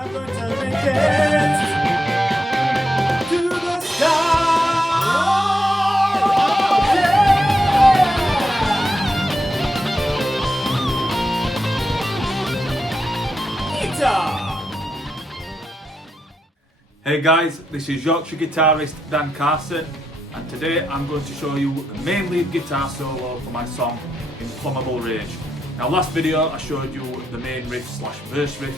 I'm going to make it to the stars. Guitar. Hey guys, this is Yorkshire guitarist Dan Carson, and today I'm going to show you the main lead guitar solo for my song Inflammable Rage. Now last video I showed you the main riff / verse riff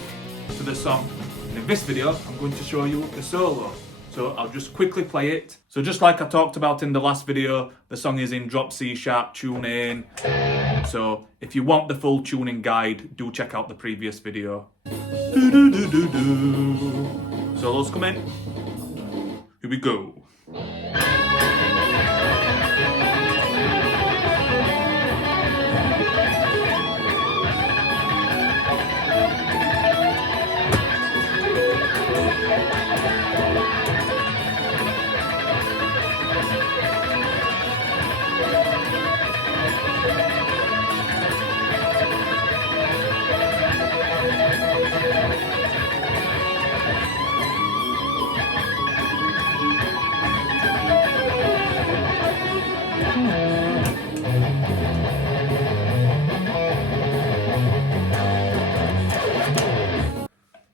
to the song, and in this video I'm going to show you the solo. So I'll just quickly play it. So just like I talked about in the last video, the song is in drop C sharp tuning. So if you want the full tuning guide, do check out the previous video. Solos come in. Here we go.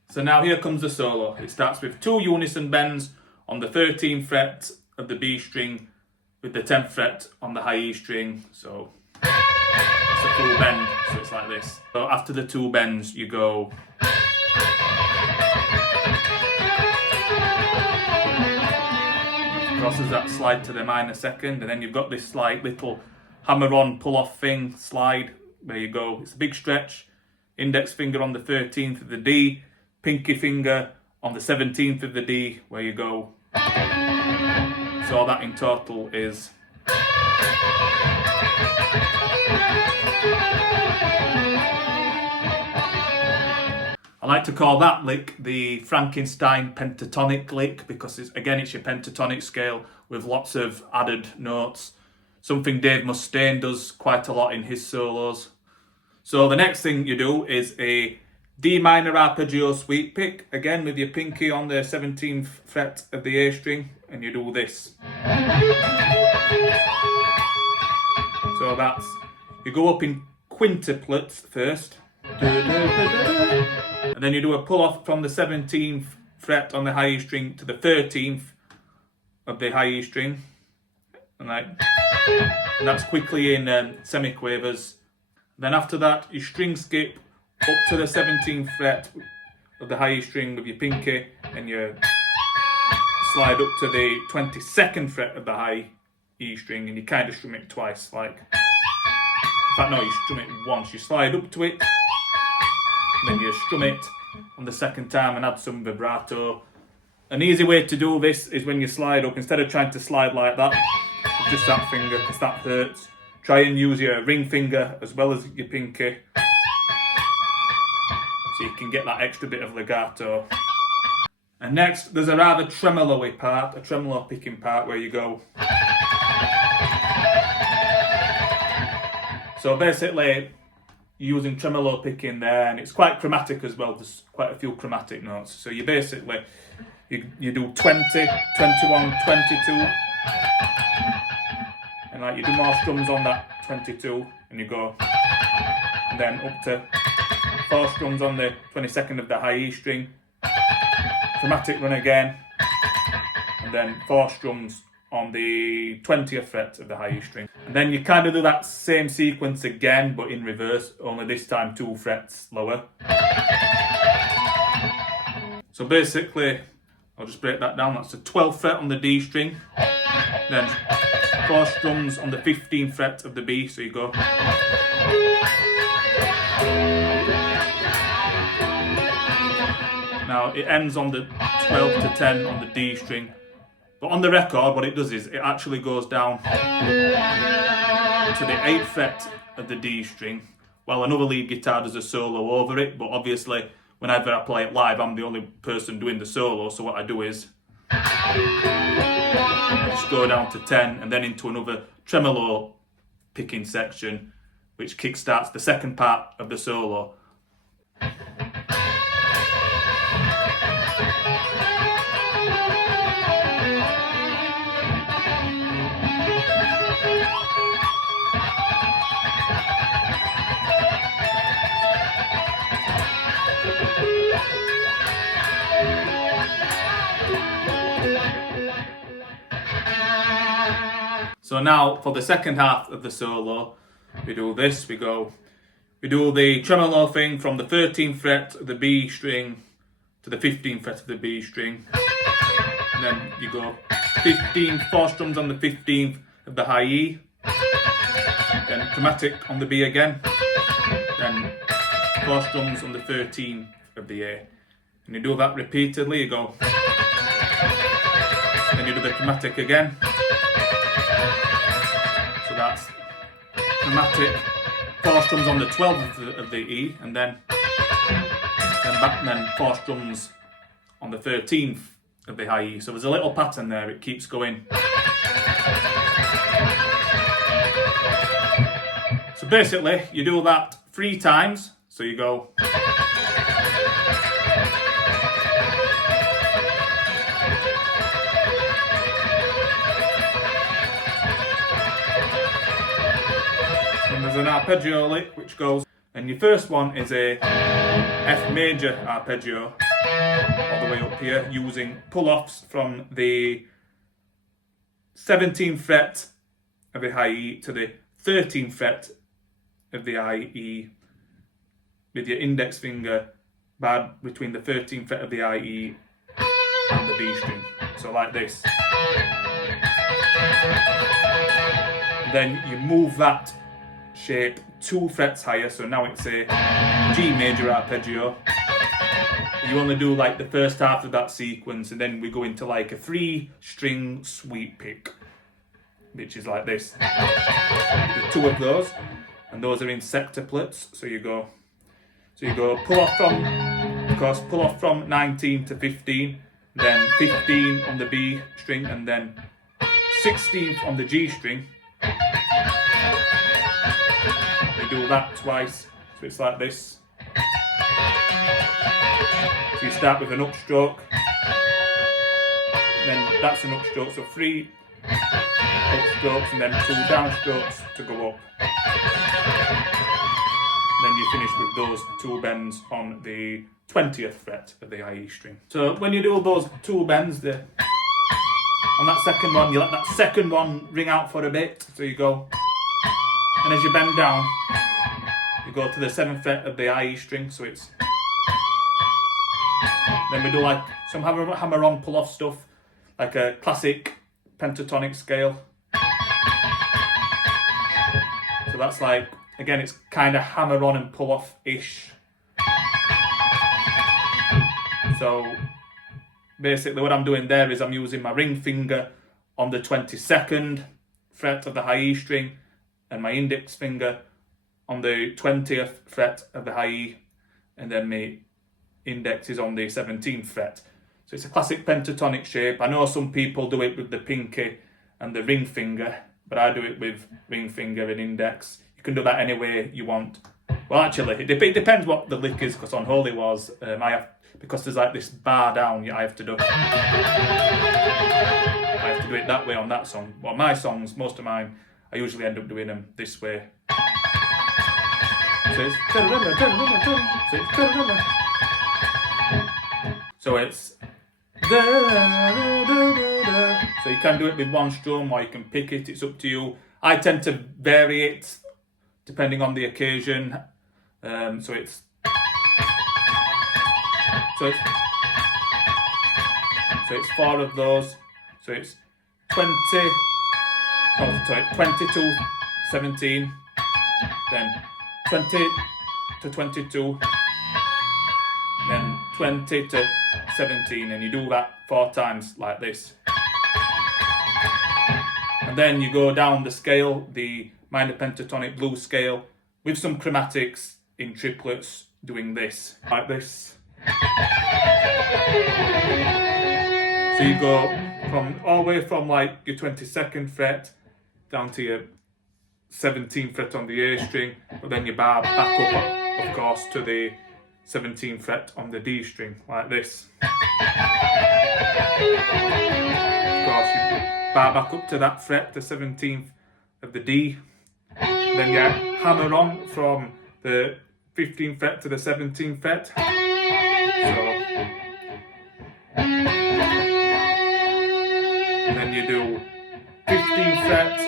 So now here comes the solo. It starts with 2 unison bends on the 13th fret of the B string with the 10th fret on the high E string. So it's a full bend, so it's like this. So after the 2 bends you go crosses that slide to the minor second, and then you've got this slight little hammer on pull off thing slide where you go. It's a big stretch. Index finger on the 13th of the D, pinky finger on the 17th of the D, where you go. So all that in total is I like to call that lick the Frankenstein pentatonic lick, because it's your pentatonic scale with lots of added notes. Something Dave Mustaine does quite a lot in his solos. So the next thing you do is a D minor arpeggio sweep pick, again with your pinky on the 17th fret of the A string, and you do this. So that's, you go up in quintuplets first, and then you do a pull off from the 17th fret on the high E string to the 13th of the high E string, and that's quickly in semiquavers. Then after that you string skip up to the 17th fret of the high E string with your pinky, and you slide up to the 22nd fret of the high E string, and you kind of strum it twice, like, in fact no, you strum it once. You slide up to it, and then you strum it on the second time and add some vibrato. An easy way to do this is when you slide up, instead of trying to slide like that with just that finger, because that hurts, try and use your ring finger as well as your pinky, so you can get that extra bit of legato. And next, there's a rather tremolo-y part, a tremolo picking part, where you go. So basically, you're using tremolo picking there, and it's quite chromatic as well. There's quite a few chromatic notes. So you basically, you do 20, 21, 22, and like you do more strums on that 22, and you go, and then up to 4 strums on the 22nd of the high E string, chromatic run again, and then 4 strums on the 20th fret of the high E string. And then you kind of do that same sequence again, but in reverse, only this time 2 frets lower. So basically, I'll just break that down. That's the 12th fret on the D string, then 4 strums on the 15th fret of the B, so you go. Now it ends on the 12 to 10 on the D string, but on the record what it does is it actually goes down to the 8th fret of the D string, while another lead guitar does a solo over it. But obviously whenever I play it live, I'm the only person doing the solo, so what I do is I just go down to 10 and then into another tremolo picking section, which kickstarts the second part of the solo. So now for the second half of the solo, we do this. We do the tremolo thing from the 13th fret of the B string to the 15th fret of the B string. And then you go 4 strums on the 15th of the high E. Then chromatic on the B again. Then 4 strums on the 13th of the A. And you do that repeatedly. You go. Then you do the chromatic again. So that's chromatic, 4 strums on the 12th of the E, and then 4 strums on the 13th of the high E. So there's a little pattern there, it keeps going. So basically, you do that 3 times. So you go. And there's an arpeggio lick which goes, and your first one is a F major arpeggio all the way up here, using pull-offs from the 17th fret of the high E to the 13th fret of the high E, with your index finger bad between the 13th fret of the high E and the B string. So like this. And then you move that shape 2 frets higher, so now it's a G major arpeggio. You only do like the first half of that sequence, and then we go into like a 3-string sweep pick, which is like this. There's 2 of those, and those are in septuplets. So you go pull off from 19 to 15, then 15 on the B string, and then 16th on the G string. You do that twice, so it's like this. So you start with an upstroke, then that's an upstroke, so 3 upstrokes and then 2 downstrokes to go up. Then you finish with those 2 bends on the 20th fret of the high E string. So when you do those 2 bends, on that second one, you let that second one ring out for a bit. So you go, and as you bend down, you go to the 7th fret of the high E string. So it's, then we do like some hammer-on pull-off stuff, like a classic pentatonic scale. So that's like, again, it's kind of hammer-on and pull-off-ish. So basically what I'm doing there is I'm using my ring finger on the 22nd fret of the high E string and my index finger on the 20th fret of the high E, and then my index is on the 17th fret. So it's a classic pentatonic shape. I know some people do it with the pinky and the ring finger, but I do it with ring finger and index. You can do that any way you want. Well, actually, it depends what the lick is, because on Holy Wars, because there's like this bar down, I have to do it that way on that song. Well, my songs, most of mine, I usually end up doing them this way. So it's so you can do it with 1 strum, or you can pick it, it's up to you. I tend to vary it depending on the occasion. So it's 4 of those. So it's 22, 17, then 20 to 22, then 20 to 17, and you do that 4 times like this. And then you go down the scale, the minor pentatonic blues scale, with some chromatics in triplets, doing this, like this. So you go all the way from like your 22nd fret down to your 17th fret on the A string, but then you bar back up, of course, to the 17th fret on the D string, like this. Of course, you bar back up to that fret, the 17th of the D. Then you hammer on from the 15th fret to the 17th fret. And then you do 15th fret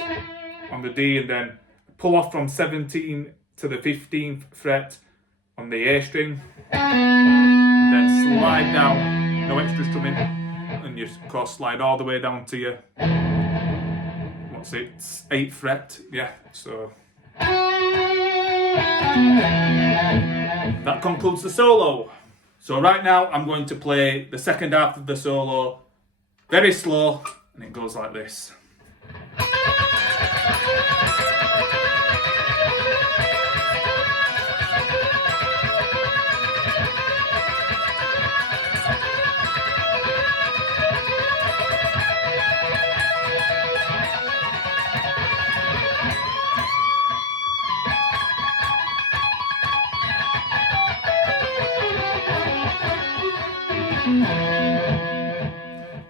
on the D, and then pull off from 17 to the 15th fret on the A string, and then slide down, no extra strumming, and you of course slide all the way down to your, what's it, 8th fret, yeah, so. That concludes the solo. So right now I'm going to play the second half of the solo very slow, and it goes like this.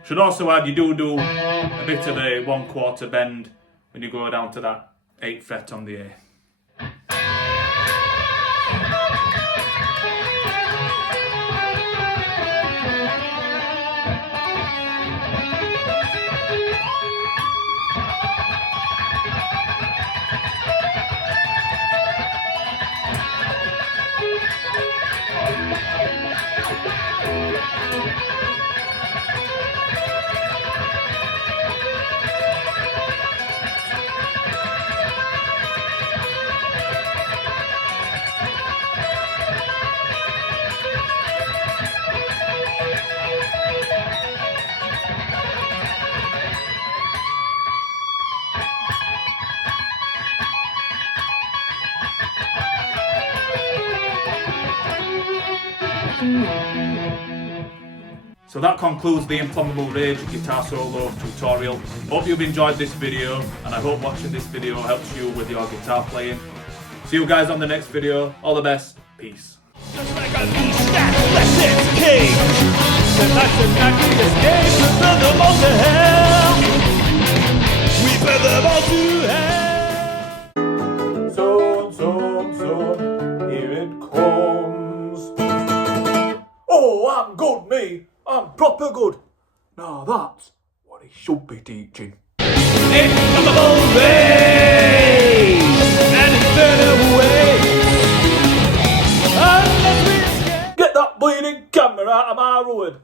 Should also add, you do a bit of a 1/4 bend when you go down to that 8th fret on the A. So that concludes the Inflammable Rage guitar solo tutorial. Hope you've enjoyed this video, and I hope watching this video helps you with your guitar playing. See you guys on the next video. All the best. Peace. Just like a beast that left its cage, the nights and night we escape, we burn them all to hell. We burn them all to hell. So, here it comes. Oh, I'm good, me. I'm proper good. Now that's what he should be teaching. Inflammable rage, and it's burn away. Unless we escape. Get that bleeding camera out of my road.